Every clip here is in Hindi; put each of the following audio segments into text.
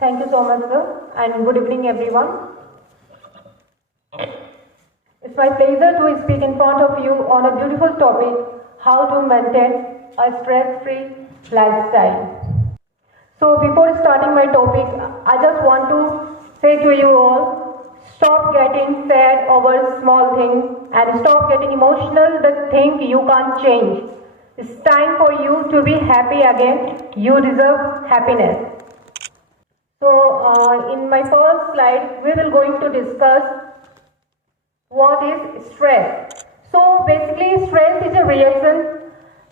Thank you so much, sir, and good evening, everyone. It's my pleasure to speak in front of you on a beautiful topic, how to maintain a stress-free lifestyle. So before starting my topic, I just want to say to you all, stop getting sad over small things and stop getting emotional the thing you can't change. It's time for you to be happy again. You deserve happiness. So in my first slide, we will going to discuss what is stress. So basically, stress is a reaction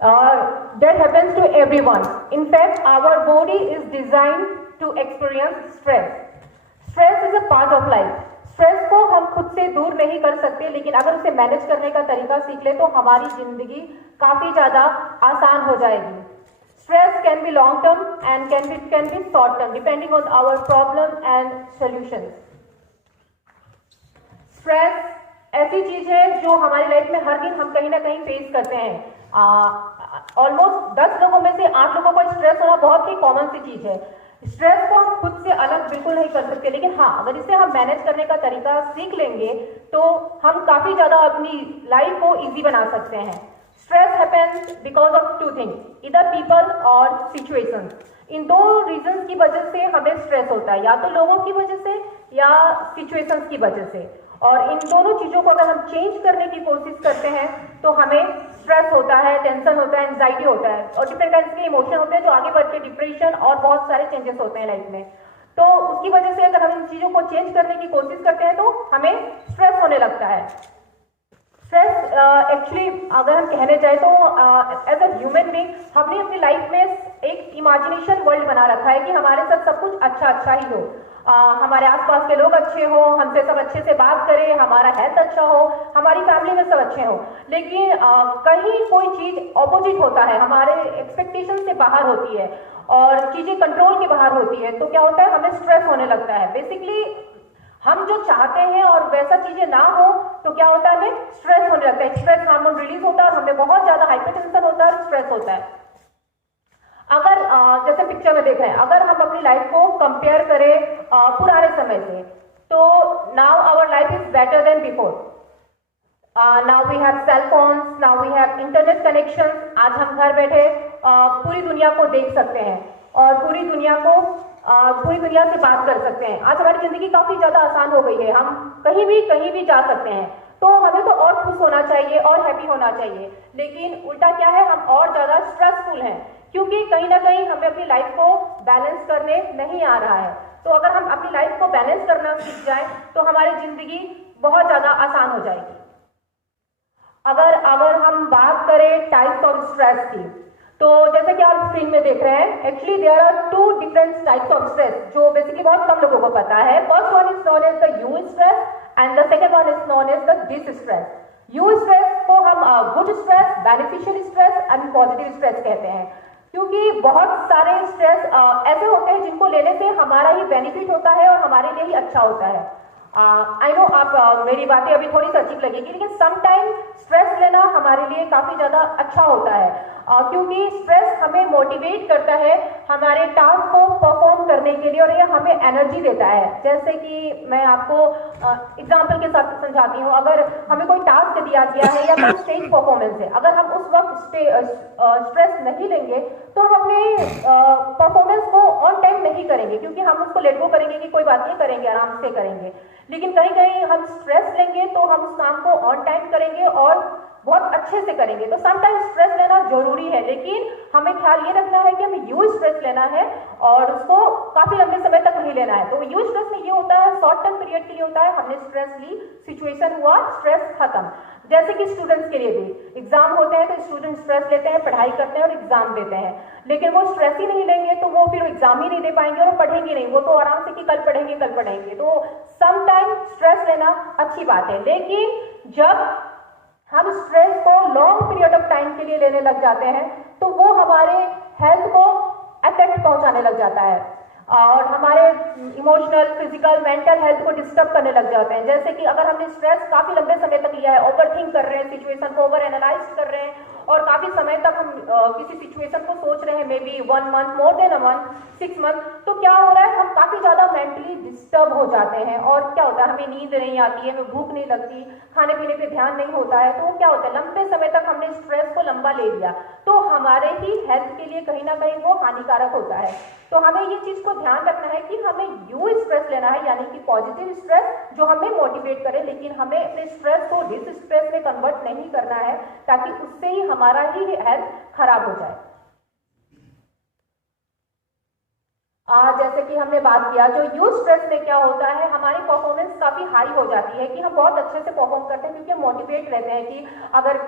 that happens to everyone. In fact, our body is designed to experience stress. Stress is a part of life. Stress को हम खुद से दूर नहीं कर सकते, लेकिन अगर उसे मैनेज करने का तरीका सीख ले तो हमारी जिंदगी काफी ज्यादा आसान हो जाएगी. Stress can be long term and can be short term depending on our problem and solutions. Stress ऐसी चीज है जो हमारी लाइफ में हर दिन हम कहीं ना कहीं फेस करते हैं. ऑलमोस्ट 10 लोगों में से 8 लोगों को स्ट्रेस होना बहुत ही कॉमन सी चीज है. स्ट्रेस को हम खुद से अलग बिल्कुल नहीं कर सकते, लेकिन हाँ, अगर इसे हम मैनेज करने का तरीका सीख लेंगे तो हम काफी ज्यादा अपनी लाइफ को इजी बना सकते हैं. Stress happens because of two things, इधर पीपल और सिचुएशंस. इन दो रीजंस की वजह से हमें स्ट्रेस होता है, या तो लोगों की वजह से या सिचुएशंस की वजह से. और इन दोनों चीजों को अगर हम चेंज करने की कोशिश करते हैं तो हमें स्ट्रेस होता है, टेंशन होता है, एंजाइटी होता है और डिफरेंट टाइप्स के इमोशन होते हैं जो आगे बढ़ के डिप्रेशन और बहुत सारे चेंजेस होते हैं लाइफ में. तो उसकी वजह से अगर हम इन चीजों को चेंज करने की कोशिश करते हैं तो हमें स्ट्रेस होने लगता है. स्ट्रेस एक्चुअली अगर हम कहने जाए तो एज अ ह्यूमन बीइंग हमने अपनी लाइफ में एक इमेजिनेशन वर्ल्ड बना रखा है कि हमारे साथ सब कुछ अच्छा ही हो, हमारे आसपास के लोग अच्छे हो, हमसे सब अच्छे से बात करें, हमारा हेल्थ अच्छा हो, हमारी फैमिली में सब अच्छे हो. लेकिन कहीं कोई चीज ऑपोजिट होता है, हमारे एक्सपेक्टेशन से बाहर होती है और चीजें कंट्रोल के बाहर होती है, तो क्या होता है, हमें स्ट्रेस होने लगता है. बेसिकली हम जो चाहते हैं और वैसा चीजें ना हो तो क्या होता है, हमें स्ट्रेस होने लगता है. स्ट्रेस हार्मोन रिलीज होता है और हमें बहुत ज्यादा हाइपरटेंशन होता है और स्ट्रेस होता है. अगर जैसे पिक्चर में देख रहे हैं, अगर हम अपनी लाइफ को कंपेयर करें पुराने समय से, तो now our life is better than before. Now we have cell phones, now we have internet connection. आज हम घर बैठे पूरी दुनिया को देख सकते हैं और पूरी दुनिया से बात कर सकते हैं. आज हमारी जिंदगी काफी ज्यादा आसान हो गई है, हम कहीं भी जा सकते हैं. तो हमें तो और खुश होना चाहिए और हैप्पी होना चाहिए, लेकिन उल्टा क्या है, हम और ज्यादा स्ट्रेसफुल हैं क्योंकि कहीं ना कहीं हमें अपनी लाइफ को बैलेंस करने नहीं आ रहा है. तो अगर हम अपनी लाइफ को बैलेंस करना सीख जाएं तो हमारी जिंदगी बहुत ज्यादा आसान हो जाएगी. अगर हम बात करें टाइप्स ऑफ स्ट्रेस की, तो जैसे कि आप स्क्रीन में देख रहे हैं, actually there are 2 different types of stress जो बेसिकली बहुत कम लोगों को पता है. First one is known as the eustress and the second one is known as the distress. Eustress को हम good stress, beneficial stress and positive stress कहते हैं, क्योंकि बहुत सारे स्ट्रेस ऐसे होते हैं जिनको लेने से हमारा ही बेनिफिट होता है और हमारे लिए ही अच्छा होता है. आई नो आप मेरी बातें अभी थोड़ी सी अजीब लगेगी, लेकिन समटाइम स्ट्रेस लेना हमारे लिए काफी ज्यादा अच्छा होता है, क्योंकि स्ट्रेस हमें मोटिवेट करता है हमारे टास्क को परफॉर्म करने के लिए और ये हमें एनर्जी देता है. जैसे कि मैं आपको एग्जांपल के साथ समझाती हूँ. अगर हमें कोई टास्क दिया गया है या कोई स्टेज परफॉर्मेंस है, अगर हम उस वक्त स्ट्रेस नहीं लेंगे तो हम अपने परफॉर्मेंस को ऑन टाइम नहीं करेंगे, क्योंकि हम उसको लेट गो करेंगे कि कोई बात नहीं, करेंगे, आराम से करेंगे. लेकिन कहीं हम स्ट्रेस लेंगे तो हम उस काम को ऑन टाइम करेंगे और बहुत अच्छे से करेंगे. तो समटाइम स्ट्रेस लेना जरूरी है, लेकिन हमें ख्याल ये रखना है कि हमें यू स्ट्रेस लेना है और उसको काफी लंबे समय तक नहीं लेना है. तो यू स्ट्रेस में ये होता है, शॉर्ट टर्म पीरियड के लिए होता है, हमने स्ट्रेस ली, सिचुएशन हुआ, स्ट्रेस खत्म. जैसे कि स्टूडेंट्स के लिए भी एग्जाम होते हैं तो स्टूडेंट स्ट्रेस लेते हैं, पढ़ाई करते हैं और एग्जाम देते हैं, लेकिन वो स्ट्रेस ही नहीं लेंगे तो वो फिर एग्जाम ही नहीं दे पाएंगे और पढ़ेंगे नहीं. वो तो आराम से कि कल पढ़ेंगे. तो समटाइम स्ट्रेस लेना अच्छी बात है, लेकिन जब हम स्ट्रेस को लॉन्ग पीरियड ऑफ टाइम के लिए लेने लग जाते हैं तो वो हमारे हेल्थ को अफेक्ट पहुंचाने लग जाता है और हमारे इमोशनल, फिजिकल, मेंटल हेल्थ को डिस्टर्ब करने लग जाते हैं. जैसे कि अगर हमने स्ट्रेस काफी लंबे समय तक लिया है, ओवरथिंक कर रहे हैं, सिचुएशन को ओवर एनालाइज कर रहे हैं और काफी समय तक हम किसी सिचुएशन को सोच रहे हैं, may be 1 month, more than a month, 6 month, तो क्या हो रहा है, हम काफी डिस्टर्ब हो जाते हैं और क्या होता है, हमें नींद नहीं आती है, हमें भूख नहीं लगती, खाने पीने पे ध्यान नहीं होता है, तो क्या होता है, लंबे समय तक हमने स्ट्रेस को लंबा ले लिया तो हमारे ही हेल्थ के लिए कहीं ना कहीं वो हानिकारक होता है। तो हमें ये चीज को ध्यान रखना है कि हमें यू स्ट्रेस लेना है, यानी कि पॉजिटिव स्ट्रेस जो हमें मोटिवेट करे, लेकिन हमें अपने स्ट्रेस को डिस स्ट्रेस में कन्वर्ट नहीं करना है ताकि उससे ही हमारा ही हेल्थ खराब हो जाए। जैसे कि हमने बात किया, जो यू स्ट्रेस में क्या होता है, हमारी परफॉर्मेंस काफी हाई हो जाती है कि हम बहुत अच्छे से परफॉर्म करते हैं क्योंकि हम मोटिवेट रहते हैं कि अगर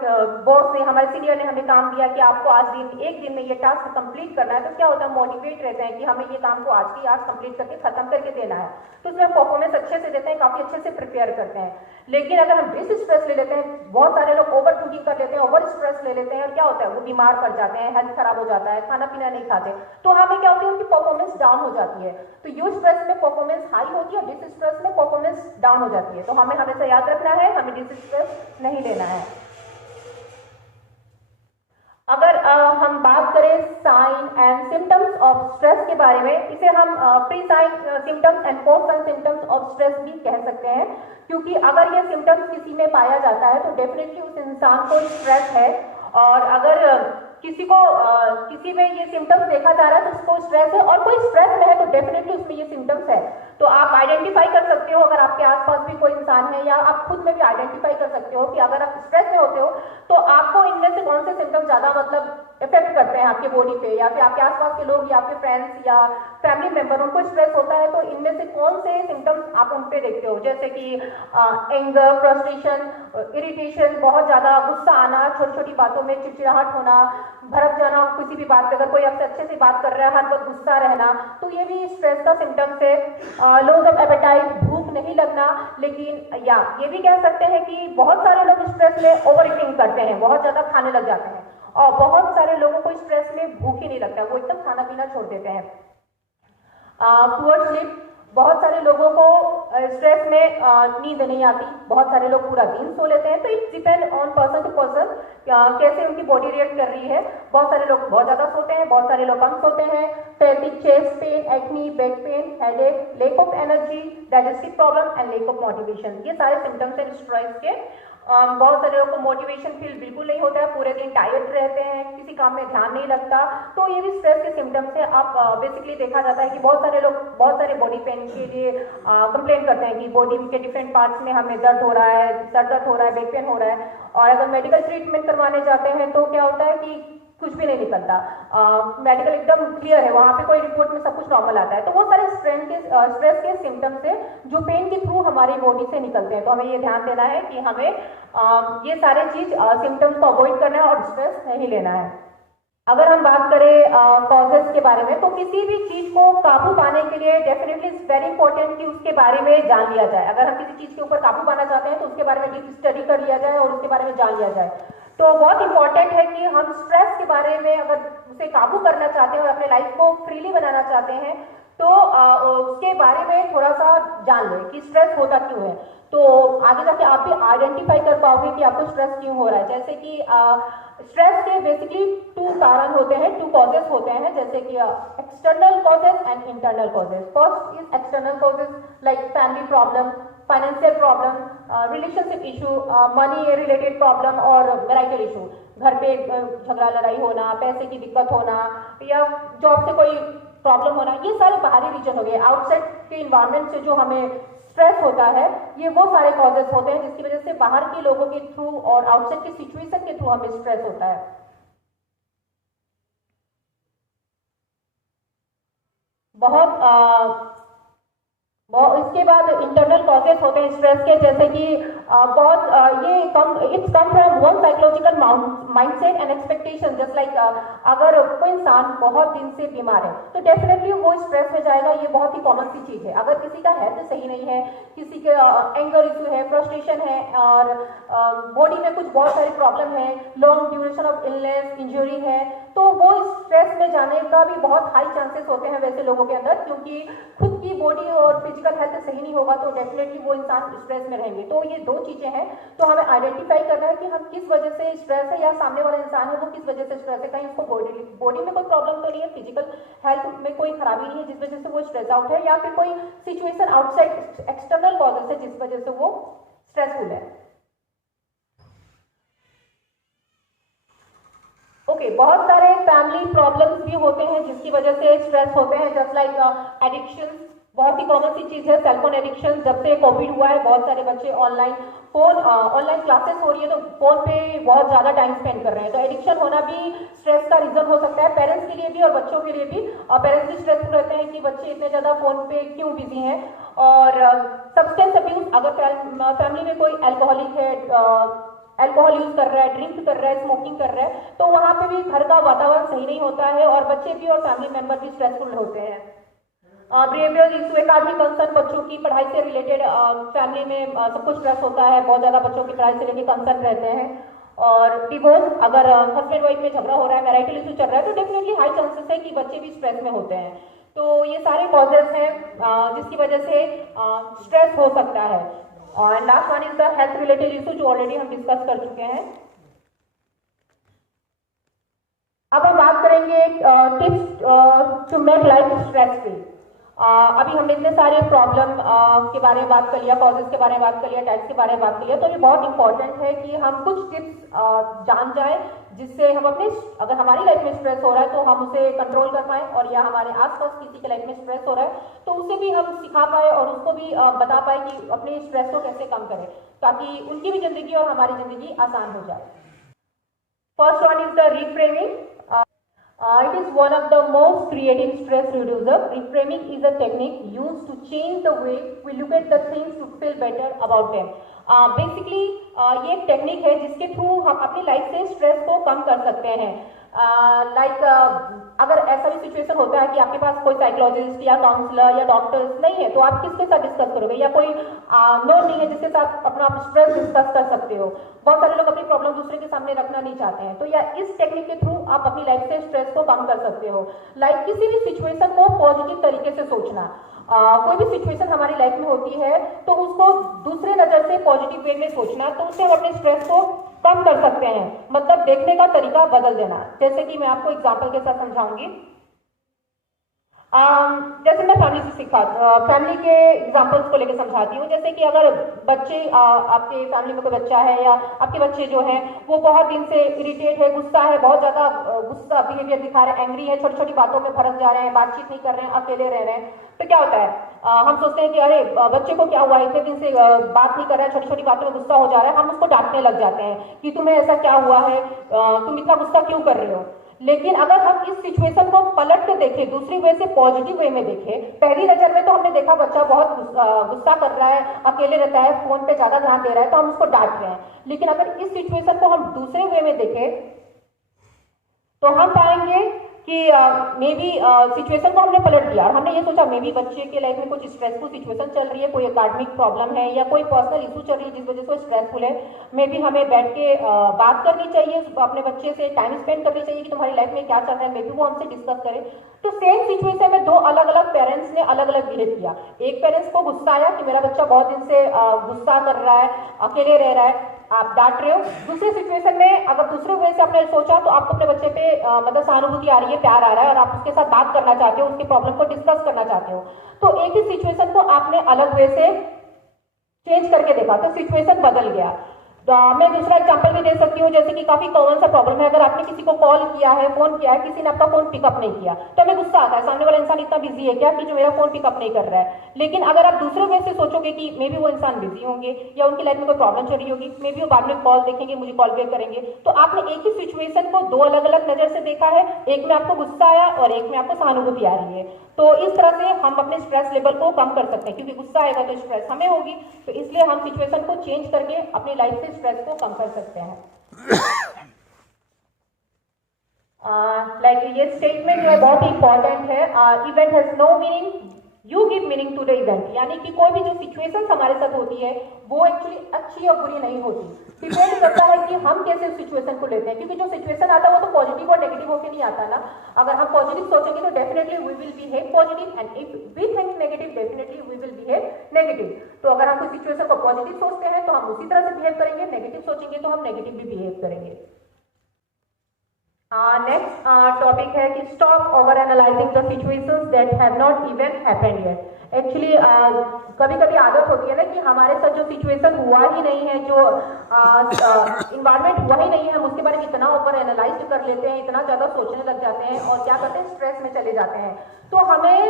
बॉस ने, हमारे सीनियर ने हमें काम दिया कि आपको आज एक दिन में ये टास्क कंप्लीट करना है, तो क्या होता है, मोटिवेट रहते हैं कि हमें ये काम को आज कंप्लीट करके खत्म करके देना है, तो उसमें हम परफॉर्मेंस अच्छे से देते हैं, काफी अच्छे से प्रिपेयर करते हैं। लेकिन अगर हम डिस स्ट्रेस ले लेते हैं, बहुत सारे लोग ओवर थिंकिंग कर लेते हैं, ओवर स्ट्रेस ले लेते हैं, और क्या होता है, वो बीमार पड़ जाते हैं, हेल्थ खराब हो जाता है, खाना पीना नहीं खाते, तो हमें क्या होती है, उनकी परफॉर्मेंस डाउन हो जाती है। तो यू स्ट्रेस में परफॉर्मेंस हाई होती है, डिस स्ट्रेस में परफॉर्मेंस डाउन हो जाती है। तो हमें हमेशा याद रखना है, हमें डिस स्ट्रेस नहीं लेना है। अगर हम बात करें sign and symptoms of stress के बारे में, इसे हम pre sign symptoms and post sign symptoms of stress भी कह सकते हैं, क्योंकि अगर ये सिम्टम्स किसी में पाया जाता है तो डेफिनेटली उस इंसान को स्ट्रेस है, और अगर किसी में ये सिम्टम्स देखा जा रहा है तो उसको स्ट्रेस है, और कोई स्ट्रेस में है तो डेफिनेटली उसमें ये सिम्टम्स है। तो आप आइडेंटिफाई कर सकते हो, अगर आपके आसपास भी कोई इंसान है, या आप खुद में भी आइडेंटिफाई कर सकते हो कि अगर आप स्ट्रेस में होते हो तो आपको इनमें से कौन से सिम्टम्स ज्यादा मतलब इफेक्ट करते हैं आपके बॉडी पे, या फिर आपके आसपास के लोग या आपके फ्रेंड्स या फैमिली मेंबर, उनको स्ट्रेस होता है तो इनमें से कौन से सिम्टम्स आप उन पे देखते हो, जैसे कि एंगर, फ्रस्ट्रेशन, इरिटेशन, बहुत ज्यादा गुस्सा आना, छोटी छोटी बातों में चिड़चिड़ाहट होना, भड़क जाना, किसी भी बात पे अगर कोई आपसे अच्छे से बात कर रहा है हर वक्त गुस्सा रहना, तो ये भी स्ट्रेस का सिम्टम्स है। लॉस ऑफ एपेटाइट, भूख नहीं लगना, लेकिन या ये भी कह सकते हैं कि बहुत सारे लोग स्ट्रेस में ओवर ईटिंग करते हैं, बहुत ज्यादा खाने लग जाते हैं, और बहुत सारे लोगों को स्ट्रेस में भूख ही नहीं लगता, वो एकदम खाना पीना छोड़ देते हैं। पुअर स्लीप, बहुत सारे लोगों को स्ट्रेस में नींद नहीं आती, बहुत सारे लोग पूरा दिन सो लेते हैं, तो it depend on person to person कैसे उनकी बॉडी रिएक्ट कर रही है। बहुत सारे लोग बहुत ज्यादा सोते हैं, बहुत सारे लोग कम सोते हैं। फैटिक, chest pain, acne, back pain, headache, lake of energy, digestive problem and lake of motivation, ये सारे सिम्टम्स हैं स्ट्रेस के। बहुत सारे लोगों को मोटिवेशन फील बिल्कुल नहीं होता है, पूरे दिन टायर्ड रहते हैं, किसी काम में ध्यान नहीं लगता, तो ये भी स्ट्रेस के सिम्टम्स है। आप बेसिकली देखा जाता है कि बहुत सारे लोग बहुत सारे बॉडी पेन के लिए कंप्लेन करते हैं कि बॉडी के डिफरेंट पार्ट्स में हमें दर्द हो रहा है, सर दर्द हो रहा है, बैक पेन हो रहा है, और अगर मेडिकल ट्रीटमेंट करवाने जाते हैं तो क्या होता है कि कुछ भी नहीं निकलता, मेडिकल एकदम क्लियर है, वहां पे कोई रिपोर्ट में सब कुछ नॉर्मल आता है। तो वो सारे स्ट्रेस के सिम्टम्स है जो पेन के थ्रू हमारी बॉडी से निकलते हैं। तो हमें ये ध्यान देना है कि हमें ये सारे चीज सिम्टम्स को अवॉइड करना है और स्ट्रेस नहीं लेना है। अगर हम बात करें कॉजेस के बारे में, तो किसी भी चीज को काबू पाने के लिए डेफिनेटली इट्स वेरी इंपॉर्टेंट कि उसके बारे में जान लिया जाए। अगर हम किसी चीज के ऊपर काबू पाना चाहते हैं तो उसके बारे में डीप स्टडी कर लिया जाए और उसके बारे में जान लिया जाए। तो बहुत इंपॉर्टेंट है कि हम स्ट्रेस के बारे में अगर उसे काबू करना चाहते हैं और अपने लाइफ को फ्रीली बनाना चाहते हैं तो उसके बारे में थोड़ा सा जान लें कि स्ट्रेस होता क्यों है। तो आगे जाके आप भी आइडेंटिफाई कर पाओगे कि आपको स्ट्रेस क्यों हो रहा है। जैसे कि स्ट्रेस के बेसिकली 2 कारण होते हैं, 2 कॉजेस होते हैं, जैसे कि external causes and internal causes. First is external causes like family problem, financial problem, relationship issue, money related problem और मैरिटल इशू, घर पे झगड़ा लड़ाई होना, पैसे की दिक्कत होना या जॉब से कोई प्रॉब्लम होना, ये सारे बाहरी रीजन हो गए। आउटसाइड के इन्वायरमेंट से जो हमें स्ट्रेस होता है, ये वो सारे कॉजेस होते हैं जिसकी वजह से बाहर के लोगों के थ्रू और आउटसाइड के सिचुएशन के थ्रू हमें स्ट्रेस होता है। इसके बाद इंटरनल कॉजेस होते हैं स्ट्रेस के, जैसे कि it's come from one psychological mindset and expectation. Just like अगर कोई इंसान बहुत दिन से बीमार है तो डेफिनेटली वो स्ट्रेस में जाएगा, ये बहुत ही कॉमन सी चीज है। अगर किसी का हेल्थ सही नहीं है, किसी के एंगर इशू है, फ्रस्ट्रेशन है और बॉडी में कुछ बहुत सारी प्रॉब्लम है, long duration of illness, injury है, तो वो स्ट्रेस में जाने का भी बहुत हाई चांसेस होते हैं वैसे लोगों के अंदर, क्योंकि खुद की बॉडी और फिजिकल हेल्थ सही नहीं होगा तो डेफिनेटली वो इंसान स्ट्रेस में रहेंगे। तो ये 2 चीजें हैं। तो हमें आइडेंटिफाई करना है कि हम किस वजह से स्ट्रेस है, या सामने वाला इंसान है वो किस वजह से स्ट्रेस है। कहीं उसको बॉडी में कोई प्रॉब्लम तो नहीं है, फिजिकल हेल्थ में कोई खराबी नहीं है जिस वजह से वो स्ट्रेस आउट है, या फिर कोई सिचुएशन आउटसाइड एक्सटर्नल कॉजेस है जिस वजह से वो स्ट्रेसफुल है। ओके, बहुत सारे फैमिली प्रॉब्लम्स भी होते हैं जिसकी वजह से स्ट्रेस होते हैं, जस्ट लाइक एडिक्शन, बहुत ही कॉमन सी चीज है सेलफोन एडिक्शन। जब से कोविड हुआ है बहुत सारे बच्चे ऑनलाइन क्लासेस हो रही है तो फोन पे बहुत ज्यादा टाइम स्पेंड कर रहे हैं। तो एडिक्शन होना भी स्ट्रेस का रीजन हो सकता है, पेरेंट्स के लिए भी और बच्चों के लिए भी। पेरेंट्स भी स्ट्रेसफुल रहते हैं कि बच्चे इतने ज्यादा फोन पे क्यों बिजी हैं। और सब्सटेंस अब्यूज, अगर फैमिली में कोई अल्कोहलिक है, अल्कोहल यूज कर रहा है, ड्रिंक कर रहा है, स्मोकिंग कर रहा है, तो वहां पे भी घर का वातावरण सही नहीं होता है और बच्चे भी और फैमिली मेंबर भी स्ट्रेसफुल होते हैं। बिहेवियर इशू एक आदमी कंसर्न, बच्चों की पढ़ाई से रिलेटेड फैमिली में सब कुछ स्ट्रेस होता है, बहुत ज्यादा बच्चों की पढ़ाई से लेकर कंसर्न रहते हैं। और डिवोर्स, अगर हस्बैंड वाइफ में झगड़ा हो रहा है, मैरिटल इशू चल रहा है, तो डेफिनेटली हाई चांसेस है कि बच्चे भी स्ट्रेस में होते हैं। तो ये सारे कॉजेस हैं जिसकी वजह से स्ट्रेस हो सकता है। और last one is the health related issue, जो ऑलरेडी हम डिस्कस कर चुके हैं। अब हम बात करेंगे tips to make life stress free. अभी हमने इतने सारे प्रॉब्लम के बारे में बात कर लिया, कॉजेस के बारे में बात कर लिया, टाइप्स के बारे में बात कर लिया, तो ये बहुत इंपॉर्टेंट है कि हम कुछ टिप्स जान जाएं जिससे हम अपने, अगर हमारी लाइफ में स्ट्रेस हो रहा है तो हम उसे कंट्रोल कर पाए, और या हमारे आसपास किसी के लाइफ में स्ट्रेस हो रहा है तो उसे भी हम सिखा पाए और उसको भी बता पाए कि अपने स्ट्रेस को कैसे कम करें, ताकि उनकी भी जिंदगी और हमारी जिंदगी आसान हो जाए। First one is the reframing. It is one of the most creative stress reducer. Reframing is a technique used to change the way we look at the things to feel better about them. Basically, ये एक टेक्निक है जिसके थ्रू हम अपनी लाइफ से स्ट्रेस को कम कर सकते हैं। अगर ऐसा भी सिचुएशन होता है कि आपके पास कोई साइकोलॉजिस्ट या काउंसलर या डॉक्टर्स नहीं है, तो आप किसके साथ डिस्कस करोगे, या कोई नोट नहीं है जिसके साथ अपना स्ट्रेस डिस्कस कर सकते हो। बहुत सारे लोग अपनी प्रॉब्लम दूसरे के सामने रखना नहीं चाहते हैं, तो या इस टेक्निक के थ्रू आप अपनी लाइफ से स्ट्रेस को कम कर सकते हो। लाइक किसी भी सिचुएशन को पॉजिटिव तरीके से सोचना। कोई भी सिचुएशन हमारी लाइफ में होती है तो उसको दूसरे नजर से पॉजिटिव वे में सोचना, तो उससे हम अपने स्ट्रेस को कम कर सकते हैं। मतलब देखने का तरीका बदल देना। जैसे कि मैं आपको एग्जांपल के साथ समझाऊंगी। जैसे मैं फैमिली से फैमिली के एग्जांपल्स को लेकर समझाती हूँ। जैसे कि अगर बच्चे, आपके फैमिली में कोई बच्चा है या आपके बच्चे जो हैं वो बहुत दिन से इरिटेट है, गुस्सा है, बहुत ज्यादा गुस्सा बिहेवियर दिखा रहे हैं, एंग्री है, छोटी छोटी बातों में भड़क जा रहे हैं, बातचीत नहीं कर रहे हैं, अकेले रह रहे हैं, तो क्या होता है, हम सोचते हैं कि अरे बच्चे को क्या हुआ, इतने दिन से बात नहीं कर रहा है, छोटी छोटी बातों में गुस्सा हो जा रहा है, हम उसको डांटने लग जाते हैं कि तुम्हें ऐसा क्या हुआ है, तुम इतना गुस्सा क्यों कर रहे हो। लेकिन अगर हम इस सिचुएशन को पलट के देखें, दूसरी वे से पॉजिटिव वे में देखें, पहली नजर में तो हमने देखा बच्चा बहुत गुस्सा कर रहा है, अकेले रहता है, फोन पे ज्यादा ध्यान दे रहा है, तो हम उसको डांट रहे हैं। लेकिन अगर इस सिचुएशन को हम दूसरे वे में देखें तो हम पाएंगे कि मे बी सिचुएशन को हमने पलट दिया और हमने ये सोचा मे बी बच्चे के लाइफ में कुछ स्ट्रेसफुल सिचुएशन चल रही है, कोई एकेडमिक प्रॉब्लम है या कोई पर्सनल इशू चल रही है जिस वजह से वो स्ट्रेसफुल है। मे बी हमें बैठ के बात करनी चाहिए, अपने बच्चे से टाइम स्पेंड करनी चाहिए कि तुम्हारी लाइफ में क्या चल रहा है, मे बी वो हमसे डिस्कस करे। तो सेम सिचुएशन में दो अलग अलग पेरेंट्स ने अलग अलग बिहेव किया। एक पेरेंट्स को गुस्सा आया कि मेरा बच्चा बहुत दिन से गुस्सा कर रहा है, अकेले रह रहा है, आप डांट रहे हो। दूसरे सिचुएशन में अगर दूसरे वे से आपने सोचा तो आपको अपने बच्चे पे मतलब सहानुभूति आ रही है, प्यार आ रहा है और आप उसके साथ बात करना चाहते हो, उसकी प्रॉब्लम को डिस्कस करना चाहते हो। तो एक ही सिचुएशन को आपने अलग वे से चेंज करके देखा तो सिचुएशन बदल गया। मैं दूसरा एग्जांपल भी दे सकती हूँ, जैसे कि काफी कॉमन सा प्रॉब्लम है, अगर आपने किसी को कॉल किया है, फोन किया है, किसी ने आपका फोन पिकअप नहीं किया तो हमें गुस्सा आता है, सामने वाला इंसान इतना बिजी है क्या कि जो मेरा फोन पिकअप नहीं कर रहा है। लेकिन अगर आप दूसरे वे से सोचोगे कि मे बी वो इंसान बिजी होंगे या उनकी लाइफ में कोई प्रॉब्लम चल रही होगी, मे बी वो बाद में कॉल देखेंगे, मुझे कॉल बैक करेंगे, तो आपने एक ही सिचुएशन को दो अलग अलग नजर से देखा है। एक में आपको गुस्सा आया और एक में आपको सहानुभूति आ रही है। तो इस तरह से हम अपने स्ट्रेस लेवल को कम कर सकते हैं, क्योंकि गुस्सा आएगा तो स्ट्रेस हमें होगी, तो इसलिए हम सिचुएशन को चेंज करके अपनी लाइफ से स्ट्रेस को कम कर सकते हैं। लाइक ये स्टेटमेंट जो है बहुत ही इंपॉर्टेंट है। Event has no meaning, you give meaning to the event. यानी कि कोई भी जो सिचुएशन हमारे साथ होती है वो एक्चुअली अच्छी और बुरी नहीं होती, डिपेंड करता है कि हम कैसे उस सिचुएशन को लेते हैं। क्योंकि जो सिचुएशन आता है वो तो पॉजिटिव और नेगेटिव होकर नहीं आता ना। अगर हम पॉजिटिव सोचेंगे तो definitely we will behave positive, and if we think negative definitely we will behave negative. तो अगर हम कोई सिचुएशन को पॉजिटिव सोचते हैं तो हम उसी तरह से बिहेव करेंगे, नेगेटिव सोचेंगे तो हम नेगेटिव भी बिहेव करेंगे। नेक्स्ट टॉपिक है कि stop over analysing the situations that have not even happened yet. Actually कभी कभी आदत होती है ना कि हमारे साथ जो सिचुएशन हुआ ही नहीं है, जो इन्वायरमेंट हुआ ही नहीं है, हम उसके बारे में इतना ओवर एनालाइज कर लेते हैं, इतना ज्यादा सोचने लग जाते हैं और क्या करते हैं, स्ट्रेस में चले जाते हैं। तो हमें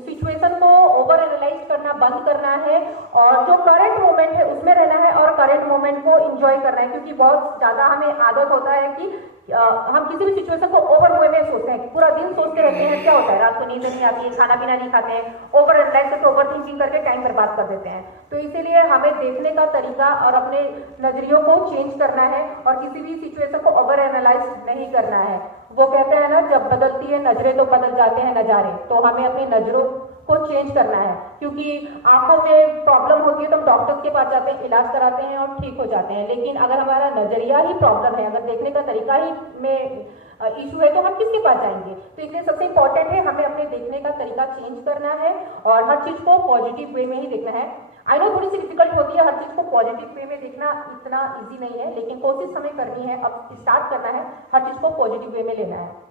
सिचुएशन को ओवर एनालाइज करना बंद करना है और जो करंट मोमेंट है उसमें रहना है और करंट मोमेंट को एंजॉय करना है। क्योंकि बहुत ज्यादा हमें आदत होता है कि हम किसी भी सिचुएशन को ओवर वे में सोचते हैं, पूरा दिन सोचते रहते हैं। क्या होता है, रात को नींद नहीं आती है, खाना पीना नहीं खाते हैं, ओवर एनालाइज करके ओवर थिंकिंग करके टाइम बर्बाद कर देते हैं। तो इसीलिए हमें देखने का तरीका और अपने नजरियों को चेंज करना है और किसी भी सिचुएशन को ओवर एनालाइज नहीं करना है। वो कहते हैं ना, जब बदलती है नजरें तो बदल जाते हैं नजारे। तो हमें अपनी नजरों को चेंज करना है, क्योंकि आंखों में प्रॉब्लम होती है तो हम डॉक्टर्स के पास जाते हैं, इलाज कराते हैं और ठीक हो जाते हैं। लेकिन अगर हमारा नजरिया ही प्रॉब्लम है, अगर देखने का तरीका ही में इशू है तो हम किसके पास जाएंगे। तो इसलिए सबसे इंपॉर्टेंट है हमें अपने देखने का तरीका चेंज करना है और हर चीज को पॉजिटिव वे में ही देखना है। आई नो थोड़ी सी डिफिकल्ट होती है हर चीज को पॉजिटिव वे में देखना, इतना इजी नहीं है, लेकिन कोशिश हमें करनी है। अब स्टार्ट करना है, हर चीज को पॉजिटिव वे में लेना है।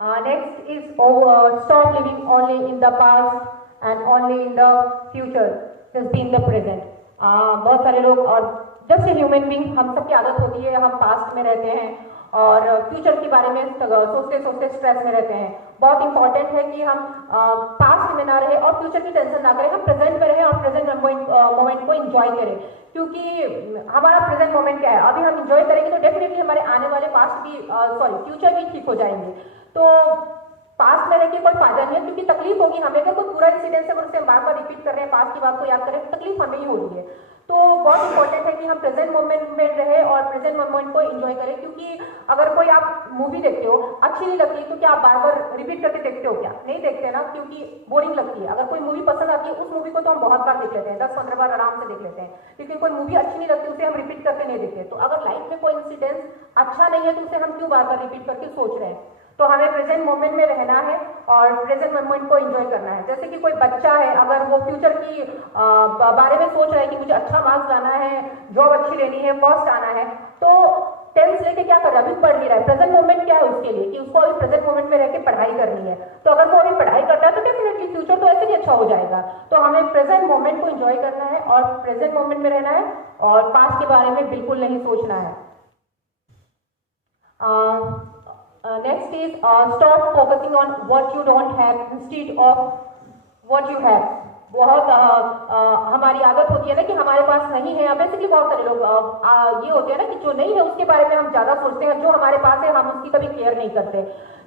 Next is stop living only in the past and only in the future, just be in the present. बहुत सारे लोग, और जस्ट ह्यूमन बीइंग, हम सबकी आदत होती है, हम पास्ट में रहते हैं और फ्यूचर के बारे में सोचते सोचते स्ट्रेस में रहते हैं। बहुत इंपॉर्टेंट है कि हम पास्ट में ना रहे और फ्यूचर की टेंशन ना करें, हम प्रेजेंट में रहें और प्रेजेंट मोमेंट को एंजॉय करें। क्योंकि हमारा प्रेजेंट मोमेंट क्या है, अभी हम एंजॉय करेंगे तो डेफिनेटली हमारे आने वाले पास्ट भी फ्यूचर भी ठीक हो जाएंगे। तो पास्ट में रह के कोई फायदा नहीं है, क्योंकि तकलीफ होगी हमें। अगर कोई पूरा इंसिडेंट है उसे हम बार बार रिपीट कर रहे हैं, पास्ट की बात को याद करें तो तकलीफ हमें ही हो रही है। तो बहुत इंपॉर्टेंट है कि हम प्रेजेंट मोमेंट में रहे और प्रेजेंट मोमेंट को एंजॉय करें। क्योंकि अगर कोई आप मूवी देखते हो, अच्छी नहीं लगती तो क्या आप बार बार रिपीट करके देखते हो? क्या नहीं देखते ना, क्योंकि बोरिंग लगती है। अगर कोई मूवी पसंद आती है, उस मूवी को तो हम बहुत बार देख लेते हैं, 10-15 बार आराम से देख लेते हैं। लेकिन कोई मूवी अच्छी नहीं लगती, उसे हम रिपीट करके नहीं देखते। तो अगर लाइफ में कोई इंसिडेंस अच्छा नहीं है तो उसे हम क्यों बार बार रिपीट करके सोच रहे हैं। तो हमें प्रेजेंट मोमेंट में रहना है और प्रेजेंट मोमेंट को एंजॉय करना है। जैसे कि कोई बच्चा है, अगर वो फ्यूचर की बारे में सोच रहा है कि मुझे अच्छा मार्क्स लाना है, जॉब अच्छी लेनी है, फर्स्ट आना है, तो 10th लेके क्या कर रहा है, अभी पढ़ नहीं रहा है। प्रेजेंट मोमेंट क्या है उसके लिए कि उसको अभी प्रेजेंट मोमेंट में रह के पढ़ाई करनी है। तो अगर वो अभी पढ़ाई करता है तो डेफिनेटली फ्यूचर तो ऐसे भी अच्छा हो जाएगा। तो हमें प्रेजेंट मोमेंट को एंजॉय करना है और प्रेजेंट मोमेंट में रहना है और पास्ट के बारे में बिल्कुल नहीं सोचना है। Next is stop focusing on what you don't have instead of what you have. बहुत हमारी आदत होती है ना कि हमारे पास नहीं है। बेसिकली बहुत सारे लोग ये होते हैं ना कि जो नहीं है उसके बारे में हम ज्यादा सोचते हैं, जो हमारे पास है हम उसकी कभी केयर नहीं करते।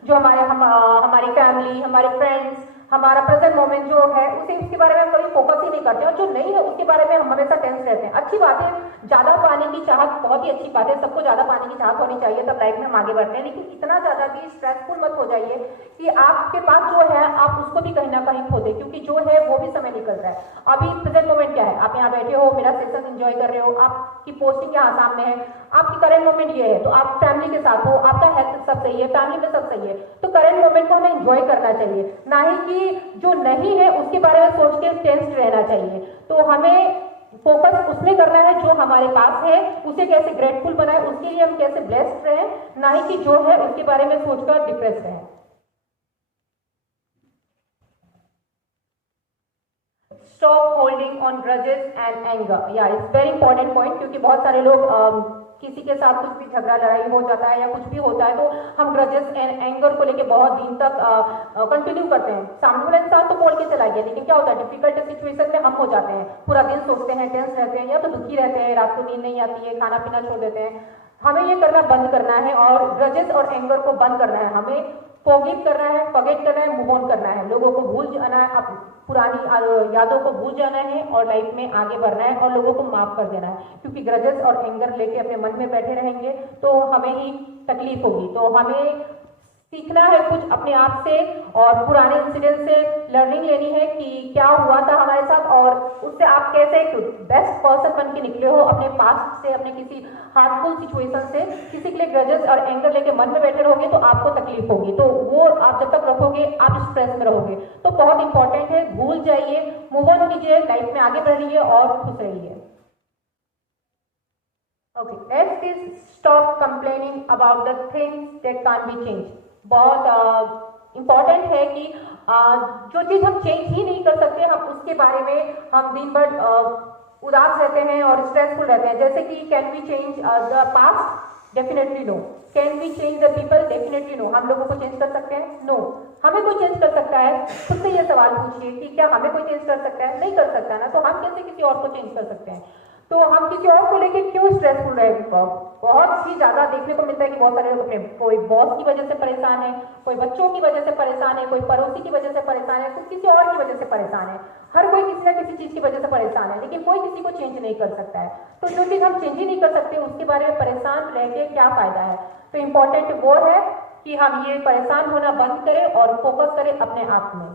जो हमारी फैमिली, हमारे फ्रेंड्स, हमारा प्रेजेंट मोमेंट जो है उसके बारे में हम कभी फोकस ही नहीं करते और जो नहीं है उसके बारे में हम हमेशा टेंस रहते हैं। अच्छी बात है, ज्यादा पाने की चाहत बहुत ही अच्छी बात है, सबको ज्यादा पाने की चाहत होनी चाहिए, तब लाइफ में हम आगे बढ़ते हैं। लेकिन इतना ज्यादा भी स्ट्रेसफुल मत हो जाइए कि आपके पास जो है आप उसको भी कहीं ना कहीं खो दे, क्योंकि जो है वो भी समय निकल रहा है। अभी प्रेजेंट मोमेंट क्या है, आप यहाँ बैठे हो, मेरा सेशन एंजॉय कर रहे हो, आपकी पोस्टिंग यहाँ सामने है, आपकी करंट मोमेंट ये है, तो आप फैमिली के साथ हो, आपका हेल्थ सब सही है, फैमिली में सब सही है। तो करंट मोमेंट को हमें एंजॉय करना चाहिए, ना ही कि जो नहीं है उसके बारे में सोच के टेंस्ड रहना चाहिए। तो हमें फोकस उसमें करना है जो हमारे पास है, उसे कैसे ग्रेटफुल बनाए, उसके लिए हम कैसे ब्लेस्ड रहें, ना ही कि जो है उसके बारे में सोचकर डिप्रेस रहें। Stop holding on grudges and anger. या इट्स वेरी इंपॉर्टेंट पॉइंट, क्योंकि बहुत सारे लोग किसी के साथ कुछ भी झगड़ा लड़ाई हो जाता है या कुछ भी होता है तो हम ग्रजेस एंड एंगर को लेके बहुत दिन तक कंटिन्यू करते हैं। सामने वाला इंसान तो बोल के चला गया, लेकिन क्या होता है डिफिकल्ट सिचुएशन में हम हो जाते हैं, पूरा दिन सोचते हैं, टेंस रहते हैं, या तो दुखी रहते हैं, रात को नींद नहीं आती है, खाना पीना छोड़ देते हैं। हमें ये करना बंद करना है और ग्रजेस और एंगर को बंद करना है। हमें फॉरगिव करना है, फॉरगेट करना है, मूव ऑन करना है, लोगों को भूल जाना है, पुरानी यादों को भूल जाना है और लाइफ में आगे बढ़ना है और लोगों को माफ कर देना है। क्योंकि ग्रजेस और एंगर लेके अपने मन में बैठे रहेंगे तो हमें ही तकलीफ होगी। तो हमें सीखना है कुछ अपने आप से और पुराने इंसिडेंट से लर्निंग लेनी है कि क्या हुआ था हमारे साथ और उससे आप कैसे एक बेस्ट पर्सन बन के निकले हो अपने पास्ट से, अपने किसी हार्टफुल सिचुएशन से। किसी के लिए ग्रजेस और एंगर लेके मन में बैठे रहोगे तो आपको तकलीफ होगी, तो वो आप जब तक रखोगे आप स्ट्रेस में रहोगे। तो बहुत इंपॉर्टेंट है, भूल जाइए, मूव ऑन कीजिए, लाइफ में आगे बढ़िए और खुश रहिए। Okay, let's stop complaining about the things that can't be change. बहुत इंपॉर्टेंट है कि जो चीज हम चेंज ही नहीं कर सकते, हम उसके बारे में हम दिन भर उदास रहते हैं और स्ट्रेसफुल रहते हैं। जैसे कि can we change the past? Definitely no. Can we change the people? Definitely no. हम लोगों को चेंज कर सकते हैं? नो। हमें कोई चेंज कर सकता है? खुद से ये सवाल पूछिए कि क्या हमें कोई चेंज कर सकता है? नहीं कर सकता ना, तो हम कैसे किसी और को चेंज कर सकते हैं? तो हम किसी और को लेके क्यों स्ट्रेसफुल रहे? बहुत ही ज्यादा देखने को मिलता है कि बहुत सारे लोग अपने कोई बॉस की वजह से परेशान है, कोई बच्चों की वजह से परेशान है, कोई पड़ोसी की वजह से परेशान है, कोई किसी और की वजह से परेशान है। हर कोई किसी ना किसी चीज की वजह से परेशान है, लेकिन कोई किसी को चेंज नहीं कर सकता है। तो जो चीज हम चेंज ही नहीं कर सकते उसके बारे में परेशान रह के क्या फायदा है? तो इंपॉर्टेंट वो है कि हम ये परेशान होना बंद करें और फोकस करें अपने आप में।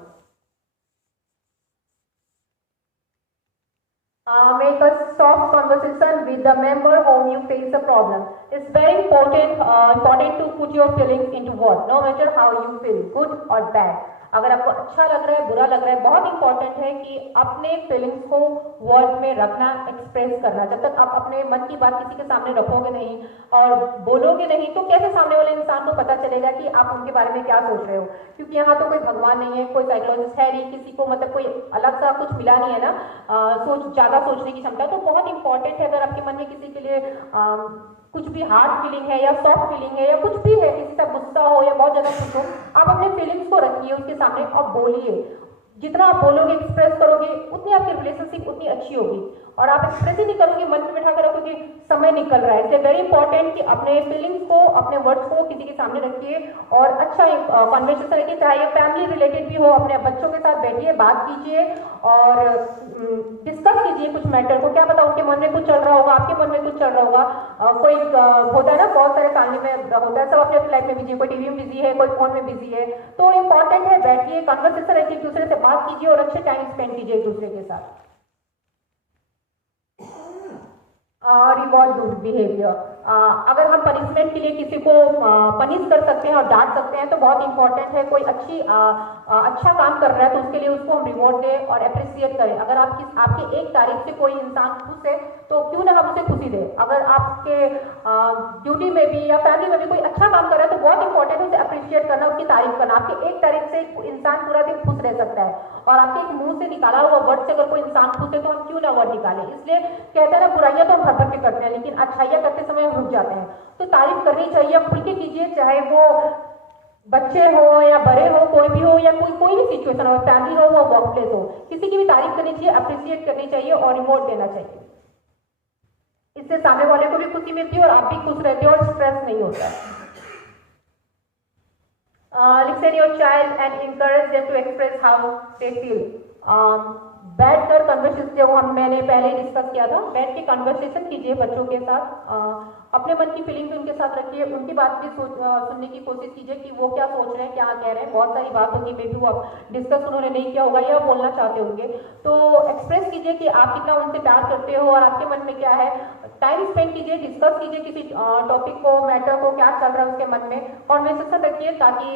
Make a soft conversation with the member whom you face a problem. It's very important to put your feelings into words, no matter how you feel, good or bad. अगर आपको अच्छा लग रहा है, बुरा लग रहा है, बहुत इंपॉर्टेंट है कि अपने फीलिंग्स को वर्ड में रखना, एक्सप्रेस करना। जब तक आप अपने मन की बात किसी के सामने रखोगे नहीं और बोलोगे नहीं, तो कैसे सामने वाले इंसान को पता चलेगा कि आप उनके बारे में क्या सोच रहे हो? क्योंकि यहाँ तो कोई भगवान नहीं है, कोई साइकोलॉजिस्ट है नहीं, किसी को मतलब कोई अलग सा कुछ मिला नहीं है ना, ज्यादा सोचने की क्षमता। तो बहुत इंपॉर्टेंट है, अगर आपके मन में किसी के लिए कुछ भी हार्ड फीलिंग है या सॉफ्ट फीलिंग है या कुछ भी है, किसी से गुस्सा हो या बहुत ज्यादा खुश हो, आप अपने फीलिंग्स को रखिए उसके सामने और बोलिए। जितना आप बोलोगे, एक्सप्रेस करोगे, उतनी आपकी रिलेशनशिप उतनी अच्छी होगी। और आप एक्सप्रेस ही नहीं करोगे, मन में बैठा कर रखोगे, समय निकल रहा है। इसलिए वेरी इंपॉर्टेंट कि अपने फीलिंग्स को, अपने वर्ड्स को किसी के सामने रखिए और अच्छा कन्वर्सेशन रखिए, चाहे फैमिली रिलेटेड भी हो, अपने बच्चों के साथ बैठिए, बात कीजिए और डिस्कस कीजिए कुछ मैटर को। क्या पता उनके मन में कुछ चल रहा होगा, आपके मन में कुछ चल रहा होगा। कोई होता है ना, बहुत सारे फैमिली में होता है, सब अपने अपनी लाइफ में बिजी है, कोई टीवी में बिजी है, कोई फोन में बिजी है। तो इंपॉर्टेंट है, बैठिए, कन्वर्सेशन रखिए, एक दूसरे से बात कीजिए और अच्छे टाइम स्पेंड कीजिए एक दूसरे के साथ। रिवॉर्ड बिहेवियर, अगर हम पनिशमेंट के लिए किसी को पनिश कर सकते हैं और डांट सकते हैं तो बहुत इंपॉर्टेंट है, कोई अच्छा काम कर रहा है तो उसके लिए उसको हम रिवॉर्ड दें और अप्रिशिएट करें। अगर आपकी एक तारीफ से कोई इंसान खुश है तो क्यों ना हम उसे खुशी दें। अगर आपके ड्यूटी में भी या फैमिली में भी कोई अच्छा काम कर रहा है तो बहुत इंपॉर्टेंट है उसे अप्रिशिएट करना, उसकी तारीफ करना। आपके एक तारीफ से इंसान पूरा दिन खुश रह सकता है और आपके एक मुंह से निकाला हुआ वर्ड से अगर कोई इंसान खुश है तो हम क्यों ना वर्ड निकालें। इसलिए कहते हैं ना, बुराइयां तो हम भर के करते हैं लेकिन अच्छाइयां करते समय हम रुक जाते हैं। तो तारीफ करनी चाहिए, खुल के कीजिए, चाहे वो बच्चे हो या बड़े हो, कोई भी हो या कोई भी सिचुएशन हो, फैमिली हो, वो वर्क प्लेस हो, किसी की भी तारीफ करनी चाहिए, अप्रिशिएट करनी चाहिए और रिवॉर्ड देना चाहिए। इससे सामने वाले को भी खुशी मिलती है और आप भी खुश रहते हो और स्ट्रेस नहीं होता। Listen your child and encourage them to express how they feel. बैठकर कन्वर्सेशन, जो मैंने पहले डिस्कस किया था, बैठ के कन्वर्सेशन कीजिए बच्चों के साथ, अपने मन की फीलिंग्स उनके साथ रखिए, उनकी बात भी सुनने की कोशिश कीजिए कि वो क्या सोच रहे हैं, क्या कह रहे हैं। बहुत सारी बात होगी, मे बी वो डिस्कस उन्होंने नहीं किया होगा या बोलना चाहते होंगे, तो एक्सप्रेस कीजिए कि आप कितना उनसे प्यार करते हो और आपके मन में क्या है। टाइम स्पेंड कीजिए, डिस्कस कीजिए किसी टॉपिक को, मैटर को, क्या चल रहा है उसके मन में, कॉन्वर्सेशन रखिए ताकि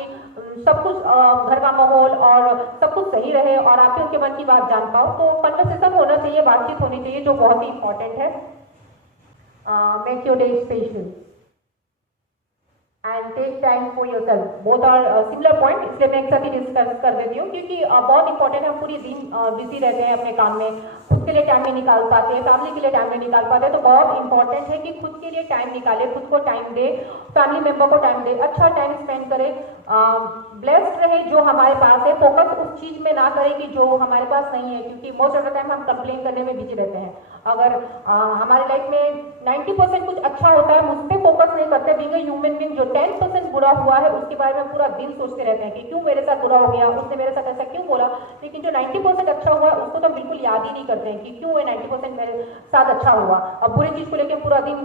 सब कुछ घर का माहौल और सब कुछ सही रहे और आप भी उनके मन की बात जान पाओ। तो कन्वर्सेशन होना चाहिए, बातचीत होनी चाहिए, जो बहुत ही इंपॉर्टेंट है। Make your day special and take time for yourself. Both are similar point, इसलिए मैं एक साथ ही डिस्कस कर देती हूँ क्योंकि बहुत इंपॉर्टेंट है। हम पूरी दिन बिजी रहते हैं अपने काम में, खुद के लिए टाइम नहीं निकाल पाते, फैमिली के लिए टाइम नहीं निकाल पाते, तो बहुत इंपॉर्टेंट है कि खुद के लिए टाइम निकाले, खुद को टाइम दे, फैमिली मेंबर को टाइम दे, अच्छा टाइम स्पेंड करे, ब्लेस्ड रहे जो हमारे पास है। फोकस उस चीज में ना करें कि जो हमारे पास नहीं है, क्योंकि मोस्ट ऑफ द टाइम हम कंप्लेन करने में बिजी रहते हैं। अगर हमारे लाइफ में 90% कुछ अच्छा होता है, उस पर फोकस नहीं करते। बीइंग अ ह्यूमन बीइंग, जो 10% बुरा हुआ है उसके बारे में पूरा दिन सोचते रहते हैं कि क्यों मेरे साथ बुरा हो गया, उसने मेरे साथ ऐसा क्यों बोला। लेकिन जो 90% अच्छा हुआ है उसको तो बिल्कुल याद ही नहीं करते हैं कि क्यों ये 90% मेरे साथ अच्छा हुआ। अब बुरी चीज को लेकर पूरा दिन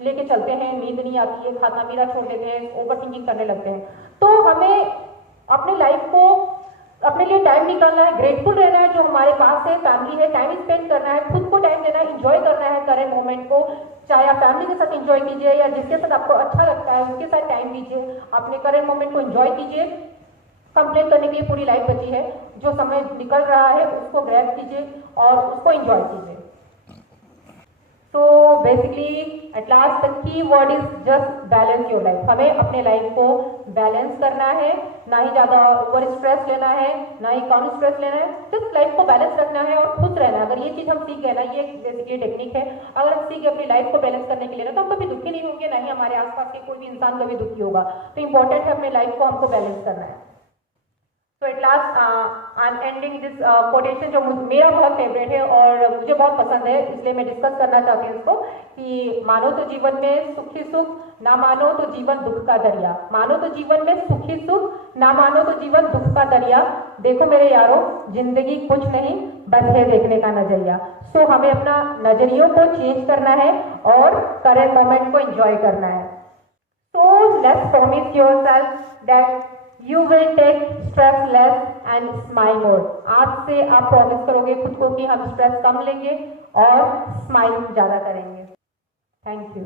लेके चलते हैं, नींद नहीं आती है, खाना पीना छोड़ देते हैं, ओवर थिंकिंग करने लगते हैं। तो हमें अपने लाइफ को, अपने लिए टाइम निकालना है, ग्रेटफुल रहना है जो हमारे पास है, फैमिली है, टाइम स्पेंड करना है, खुद को टाइम देना है, इंजॉय करना है करेंट मोमेंट को। चाहे आप फैमिली के साथ इंजॉय कीजिए या जिसके साथ आपको अच्छा लगता है उसके साथ टाइम दीजिए, अपने करेंट मोमेंट को इंजॉय कीजिए। कंप्लेन करने के लिए पूरी लाइफ बची है, जो समय निकल रहा है उसको ग्रैब कीजिए और उसको एंजॉय कीजिए। तो basically at last the key word is just balance your life. हमें अपने लाइफ को बैलेंस करना है, ना ही ज्यादा ओवर स्ट्रेस लेना है, ना ही कम स्ट्रेस लेना है, जस्ट लाइफ को बैलेंस रखना है और खुश रहना है। अगर ये चीज हम सीख गए ना, ये बेसिकली टेक्निक है, अगर हम सीख गए अपनी लाइफ को बैलेंस करने के लिए ना, तो हम कभी दुखी नहीं होंगे, ना ही हमारे आसपास के कोई भी इंसान कभी दुखी होगा। तो इंपॉर्टेंट है अपने लाइफ को हमको बैलेंस करना है। तो at last I am ending this quotation, जो मेरा बहुत फेवरेट है और मुझे बहुत पसंद है, इसलिए मैं डिस्कस करना चाहती हूँ इसको, कि मानो तो जीवन में सुख ही सुख, ना मानो तो जीवन दुख का दरिया। मानो तो जीवन में सुख ही सुख, ना मानो तो जीवन दुख का दरिया। देखो मेरे यारों, जिंदगी कुछ नहीं, बस है देखने का नजरिया। सो हमें अपना नजरियों को चेंज करना है और करेंट मोमेंट को एंजॉय करना है। So let's promise yourself that you will take stress less and smile more. आज से आप प्रॉमिस करोगे खुद को कि हम स्ट्रेस कम लेंगे और स्माइल ज्यादा करेंगे। Thank you.